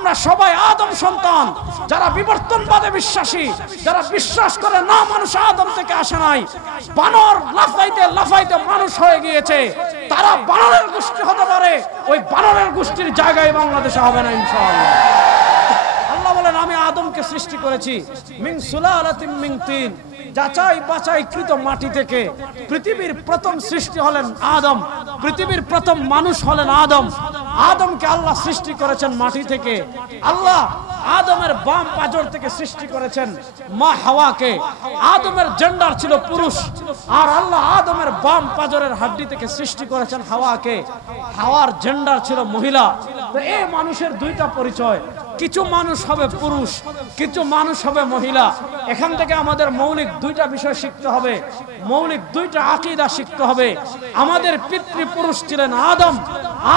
আমরা সবাই আদম সন্তান। যারা বিবর্তনবাদে বিশ্বাসী, যারা বিশ্বাস করে না মানুষ আদম থেকে আসে নাই, বানর লাফাইতে লাফাইতে মানুষ হয়ে গিয়েছে, তারা বানরের গোষ্ঠী হতে পারে, ওই বানরের গোষ্ঠীর জায়গায় বাংলাদেশে হবে না ইনশাআল্লাহ। আল্লাহ বলেন আমি আদমকে সৃষ্টি করেছি মিন সুলালাতিন মিন তিন, যাচাই বাছাইকৃত মাটি থেকে। পৃথিবীর প্রথম সৃষ্টি হলেন আদম, পৃথিবীর প্রথম মানুষ হলেন আদম। আদমকে আল্লাহ সৃষ্টি করেছেন মাটি থেকে। আল্লাহ আদমের বাম পাজর থেকে সৃষ্টি করেছেন মা হাওয়াকে। আদমের জেন্ডার ছিল পুরুষ, আর আল্লাহ আদমের বাম পাজরের হাড্ডি থেকে সৃষ্টি করেছেন হাওয়াকে। হাওয়ার জেন্ডার ছিল মহিলা। তো এই মানুষের দুইটা পরিচয়, কিছু মানুষ হবে পুরুষ, কিছু মানুষ হবে মহিলা। এখান থেকে আমাদের মৌলিক দুইটা বিষয় শিখতে হবে, মৌলিক দুইটা আকীদা শিখতে হবে। আমাদের পিতৃপুরুষ ছিলেন আদম।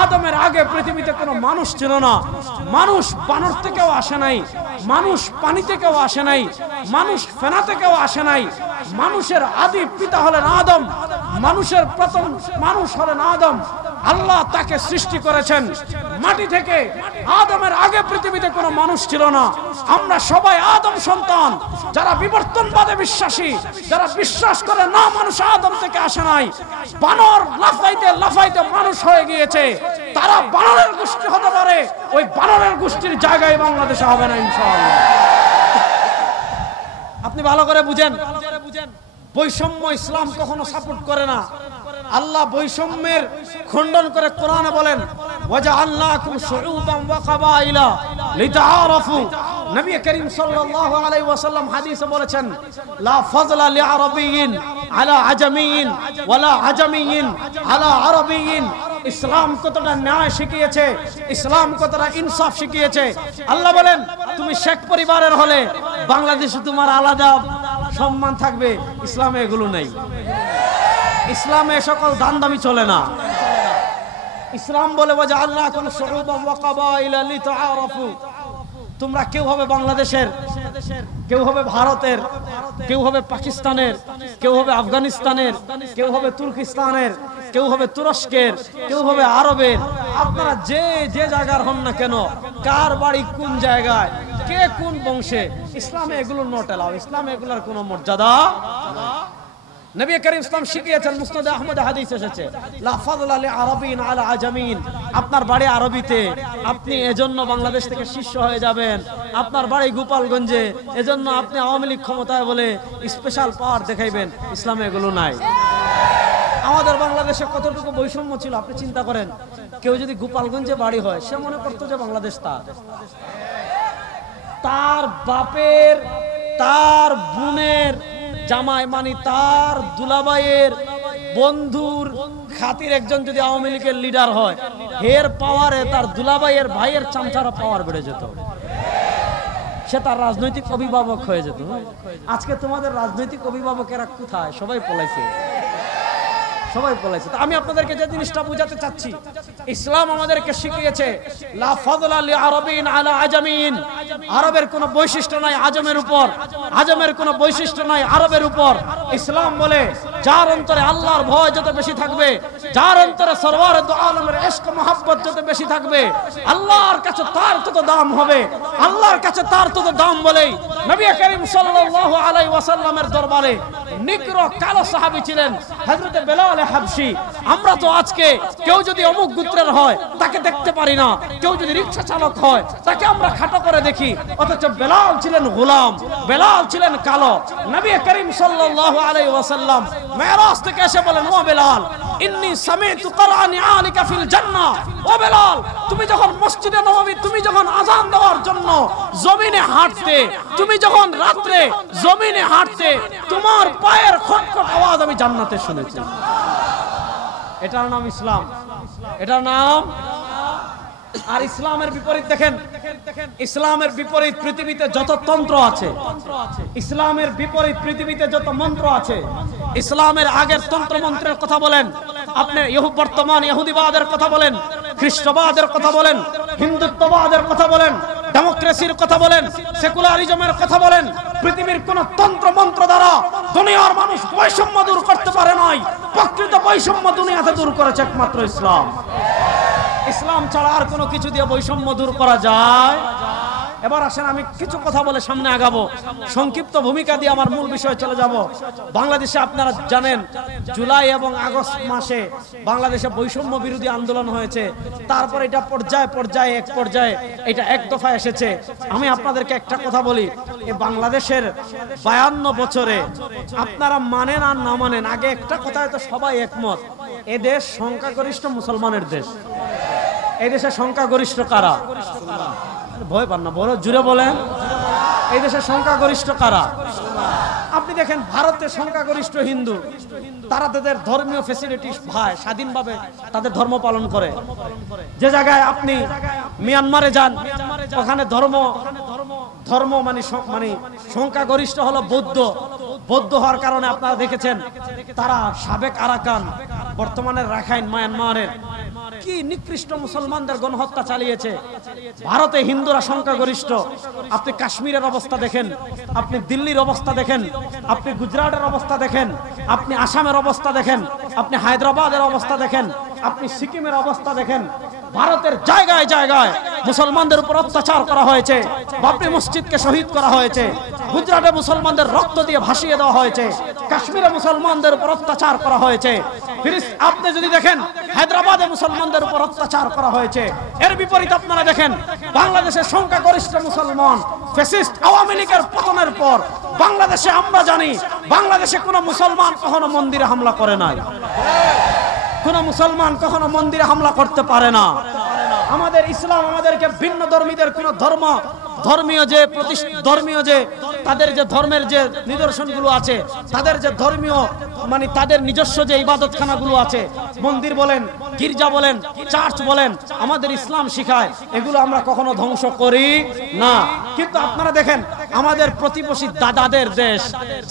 আদমের আগে পৃথিবীতে কোনো মানুষ ছিল না। মানুষ বানর থেকেও আসে নাই, মানুষ পানি থেকেও আসে নাই, মানুষ ফেনা থেকেও আসে নাই। মানুষের আদি পিতা হলেন আদম, মানুষের প্রথম মানুষ হলেন আদম। আল্লাহ তাকে সৃষ্টি করেছেন মাটি থেকে। আদমের আগে পৃথিবীতে কোনো মানুষ ছিল না। আমরা সবাই আদম সন্তান। যারা বিবর্তনবাদে বিশ্বাসী, যারা বিশ্বাস করে না মানুষ আদম থেকে আসে নাই, বানর লাফাইতে লাফাইতে মানুষ হয়ে গিয়েছে, তারা বানরের গোষ্ঠী হতে পারে, ওই বানরের গোষ্ঠীর জায়গায় বাংলাদেশে হবে না ইনশাআল্লাহ। আপনি ভালো করে বুঝেন, বৈষম্য ইসলাম কখনো সাপোর্ট করে না। আল্লাহ বৈষম্যের খণ্ডন করে কোরআনে বলেন ওয়াজআলনাকুম শুউবান ওয়া কাবাইলা লিতাআরাফু। নবী করিম সাল্লাল্লাহু আলাইহি ওয়াসাল্লাম হাদিসে বলেছেন লা ফাযলা লিআরাবিয়্যিন আলা আজামিয়্যিন ওয়ালা আজামিয়্যিন আলা আরাবিয়্যিন। ইসলাম কতটা ন্যায় শিখিয়েছে, ইসলাম কতটা ইনসাফ শিখিয়েছে। আল্লাহ বলেন তুমি শেখ পরিবারের হলে বাংলাদেশে তোমার আলাদা সম্মান থাকবে। ইসলামে এগুলো নেই। ইসলামে সকল দামদামি চলে না। ইসলাম বলে ওয়াজআলনাকুম শুউবান ওয়া কাবাইলা লিতাআরাফু। তোমরা কেউ হবে বাংলাদেশের, কেউ হবে ভারতের, কেউ হবে পাকিস্তানের, কেউ হবে আফগানিস্তানের, কেউ হবে তুর্কিস্তানের, কেউ হবে তুরস্কের, কেউ হবে আরবের। আপনারা যে যে জায়গার হন না কেন, কার বাড়ি কোন জায়গায়, কে কোন বংশে, ইসলামে এগুলো নট এলাও। ইসলামে এগুলোর কোনো মর্যাদা। নবী করিম ইসলাম শিখিয়েছেন, মুসনাদে আহমদ হাদিস এসেছে লা ফাযলা লিআরাবিন আলা আজামিন। আপনার বাড়ি আরবিতে, আপনি এজন্য বাংলাদেশ থেকে শিষ্য হয়ে যাবেন। আপনার বাড়ি গোপালগঞ্জে, এজন্য আপনি আওয়ামী লীগ ক্ষমতায় বলে স্পেশাল পাওয়ার দেখাইবেন। ইসলামে এগুলো নাই। আমাদের বাংলাদেশে কতটুকু বৈষম্য ছিল আপনি চিন্তা করেন। কেউ যদি গোপালগঞ্জে বাড়ি হয়, সে মনে করতো যে বাংলাদেশ তার বাপের, তার বোনের জামাই, মানে তার দুলাভাইয়ের বন্ধুর খাতির একজন যদি আওয়ামী লীগের লিডার হয়, এর পাওয়ারে তার দুলাভাইয়ের ভাইয়ের চামচারা পাওয়ার বেড়ে যেত, সে তার রাজনৈতিক অভিভাবক হয়ে যেত। আজকে তোমাদের রাজনৈতিক অভিভাবকেরা কোথায়? সবাই পলাইছে, সবাই পলাইছে। তো আমি আপনাদেরকে যে জিনিসটা বোঝাতে চাচ্ছি, ইসলাম আমাদেরকে শিখিয়েছে লা ফাযলা লিআরাবিন আলা আজামিন। আরবের কোনো বৈশিষ্ট্য নাই আজমের উপর, আজমের কোনো বৈশিষ্ট্য নাই আরবের উপর। ইসলাম বলে যার অন্তরে আল্লাহর ভয় যত বেশি থাকবে, যার অন্তরে সরওয়ারে দু আলমের ইশক মহব্বত যত বেশি থাকবে, আল্লাহর কাছে তার তত দাম হবে, আল্লাহর কাছে তার তত দাম। বলেই নবী করিম সাল্লাল্লাহু আলাইহি ওয়াসাল্লামের দরবারে নিগ্র কালো সাহাবী ছিলেন হযরত বেলাল হাবশী। আমরা তো আজকে কেউ যদি অমুক গোত্রের হয় তাকে দেখতে পারি না, কেউ যদি রিকশা চালক হয় তাকে আমরা খাটো করে দেখি, অথচ বেলাল ছিলেন গোলাম, বেলাল ছিলেন কালো। নবী করিম সাল্লাল্লাহু আলাইহি ওয়াসাল্লাম মেরাজ থেকে এসে বলেন ও বেলাল ইন্নী সামি'তু কুরআনি আলিকা ফিল জান্নাহ। ও বেলাল, তুমি যখন মসজিদে নববী, তুমি যখন আযান দেওয়ার জন্য জমিনে হাঁটতে, তুমি যখন রাতে জমিনে হাঁটতে, তোমার পায়ের খটখট আওয়াজ আমি জান্নাতে শুনেছি। এটার নাম ইসলাম, এটার নাম। আর ইসলামের বিপরীত দেখেন, ইসলামের বিপরীত পৃথিবীতে যত তন্ত্র আছে, ইসলামের বিপরীত পৃথিবীতে যত মন্ত্র আছে, ইসলামের আগের তন্ত্র মন্ত্রের কথা বলেন, আপনি বর্তমান ইহুদিবাদের কথা বলেন, খ্রিস্টবাদের কথা বলেন, হিন্দুত্ববাদের কথা বলেন, ডেমোক্রেসির কথা বলেন, সেকুলারিজমের কথা বলেন, পৃথিবীর কোন তন্ত্র মন্ত্র দ্বারা দুনিয়ার মানুষ বৈষম্য দূর করতে পারে নাই। প্রকৃত বৈষম্য দুনিয়াতে দূর করেছে একমাত্র ইসলাম। ইসলাম ছাড়া আর কোনো কিছু দিয়ে বৈষম্য দূর করা যায়? এবার আসেন আমি কিছু কথা বলে সামনে আগাবো, সংক্ষিপ্ত ভূমিকা দিয়ে আমার মূল বিষয়ে চলে যাব। বাংলাদেশে আপনারা জানেন জুলাই এবং আগস্ট মাসে বাংলাদেশে বৈষম্য বিরোধী আন্দোলন হয়েছে। তারপর এটা এক পর্যায়ে এটা এক দফায় এসেছে। আমি আপনাদেরকে একটা কথা বলি, এই বাংলাদেশের 52 বছরে আপনারা মানেন আর না মানেন, আগে একটা কথা হয়তো সবাই একমত, এ দেশ সংখ্যাগরিষ্ঠ মুসলমানের দেশ। এই দেশের সংখ্যাগরিষ্ঠ কারা? ভয় পান না, বড় জুড়ে বলেন। এই দেশের সংখ্যাগরিষ্ঠ কারা? আপনি দেখেন ভারতের সংখ্যাগরিষ্ঠ হিন্দু, তারা তাদের ধর্মীয় ফ্যাসিলিটি পায়, স্বাধীনভাবে তাদের ধর্ম পালন করে। যে জায়গায় আপনি মিয়ানমারে যান, ওখানে ধর্ম মানে সংখ্যাগরিষ্ঠ হলো বৌদ্ধ হওয়ার কারণে আপনারা দেখেছেন তারা সাবেক আরাকান, বর্তমানের রাখাইন, মায়ানমারের কি নিকৃষ্ট মুসলমানদের গণহত্যা চালিয়েছে। ভারতে হিন্দুরা সংখ্যাগরিষ্ঠ। আপনি কাশ্মীরের অবস্থা দেখেন, আপনি দিল্লির অবস্থা দেখেন, আপনি গুজরাটের অবস্থা দেখেন, আপনি আসামের অবস্থা দেখেন, আপনি হায়দ্রাবাদের অবস্থা দেখেন, আপনি সিকিমের অবস্থা দেখেন। ভারতের জায়গায় জায়গায় মুসলমানদের উপর অত্যাচার করা হয়েছে, বাবরি মসজিদকে শহীদ করা হয়েছে, গুজরাটে মুসলমানদের রক্ত দিয়ে ভাসিয়ে দেওয়া হয়েছে, কাশ্মীরে মুসলমানদের উপর অত্যাচার করা হয়েছে। আপনি যদি দেখেন হায়দ্রাবাদে মুসলমানদের উপর অত্যাচার করা হয়েছে। এর বিপরীত আপনারা দেখেন বাংলাদেশের সংখ্যাগরিষ্ঠ মুসলমান ফ্যাসিস্ট আওয়ামী লীগের পতনের পর বাংলাদেশে আমরা জানি বাংলাদেশে কোনো মুসলমান কখনো মন্দিরে হামলা করে নাই, কোন মুসলমান কখনো মন্দিরে হামলা করতে পারে না। আমাদের ইসলাম আমাদেরকে ভিন্ন ধর্মীদের কোন ধর্মীয় যে তাদের যে ধর্মের যে নিদর্শনগুলো আছে, তাদের যে ধর্মীয় মানে তাদের নিজস্ব যে ইবাদতখানাগুলো আছে, মন্দির বলেন, গির্জা বলেন, চার্চ বলেন, আমাদের ইসলাম শিখায় এগুলো আমরা কখনো ধ্বংস করি না। কিন্তু আপনারা দেখেন আমাদের প্রতিবেশী দাদাদের দেশ,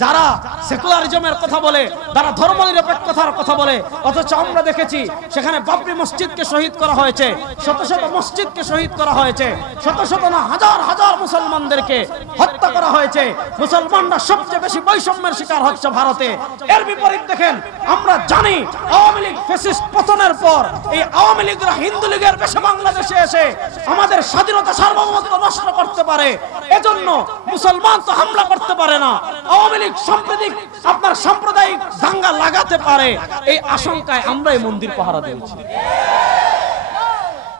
যারা সেকুলারিজমের কথা বলে, যারা ধর্মনিরপেক্ষতার কথা বলে, অথচ আমরা দেখেছি সেখানে বাবরি মসজিদকে শহীদ করা হয়েছে, শত শত মসজিদকে শহীদ করা হয়েছে, শত শত না হাজার হাজার মুসলমানদেরকে হত্যা করা হয়েছে। মুসলমানরা সবচেয়ে বেশি বৈষম্যের শিকার হচ্ছে ভারতে। এর বিপরীত দেখেন আমরা জানি আওয়ামী লীগ ফ্যাসিস্ট পতনের পর এই আওয়ামী লীগরা হিন্দু লীগের বেশে বাংলাদেশে এসে আমাদের স্বাধীনতা সার্বভৌমত্ব নষ্ট করতে পারে, এজন্য মুসলমান তো হামলা করতে পারে না, আওয়ামী লীগ সাম্প্রদায়িক দাঙ্গা লাগাতে পারে, এই আশঙ্কায় আমরাই মন্দির পাহারা দিয়েছি।